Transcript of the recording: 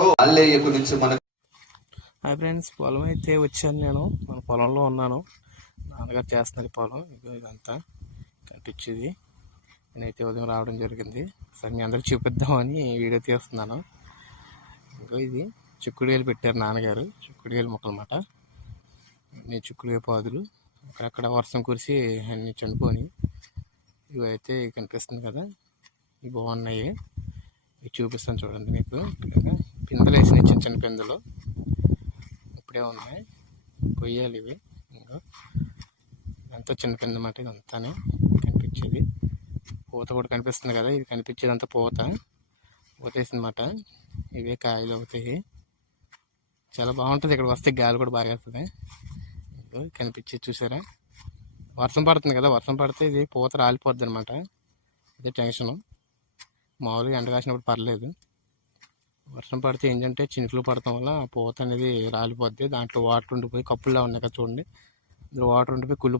Hi friends, పొలం అయితే వచ్చాను. నేను మన పొలంలో ఉన్నాను. నాన్నగారు చేస్తున్నారు పొలం. ఇదంతా కనిపించేది. నేనైతే ఉదయం రావడం జరిగింది. సరే మీ అందరికి చూపిద్దామని వీడియో తీస్తున్నాను. ఇది చిక్కుడుకాయలు పెట్టారు నాన్నగారు. చిక్కుడుకాయలు మొక్కలు అన్నమాట. నేను చిక్కుడుకాయ పాదులు అక్కడక్కడ వర్షం కురిసి అన్ని చనిపోయి ఇవైతే కనిపిస్తుంది కదా, ఇవి బాగున్నాయి. ఇవి చూపిస్తాను చూడండి. మీకు పిందెలు వేసినాయి, చిన్న చిన్న పిందెలు ఇప్పుడే ఉన్నాయి. కొయ్యాలి ఇవి. ఇదంతా చిన్న పిందె అన్నమాట. ఇదంతానే కనిపించేది. పూత కూడా కనిపిస్తుంది కదా, ఇది కనిపించేదంతా పూత వేసిందన్నమాట. ఇవే కాయలు అవుతాయి. చాలా బాగుంటుంది. ఇక్కడ వస్తే గాలి కూడా బాగా వేస్తుంది. కనిపించేది చూసారా. వర్షం పడుతుంది కదా, వర్షం పడితే ఇది పూత రాలిపోద్ది అనమాట. అదే టెన్షను. మామూలుగా ఎండ కాసినప్పుడు పర్లేదు. వర్షం పడితే ఏంటంటే చినుకులు పడటం వల్ల పూత అనేది రాలిపోద్ది. దాంట్లో వాటర్ ఉండిపోయి కప్పుల్లో ఉన్నాయి కదా చూడండి, వాటర్ ఉండిపోయి కుళ్ళు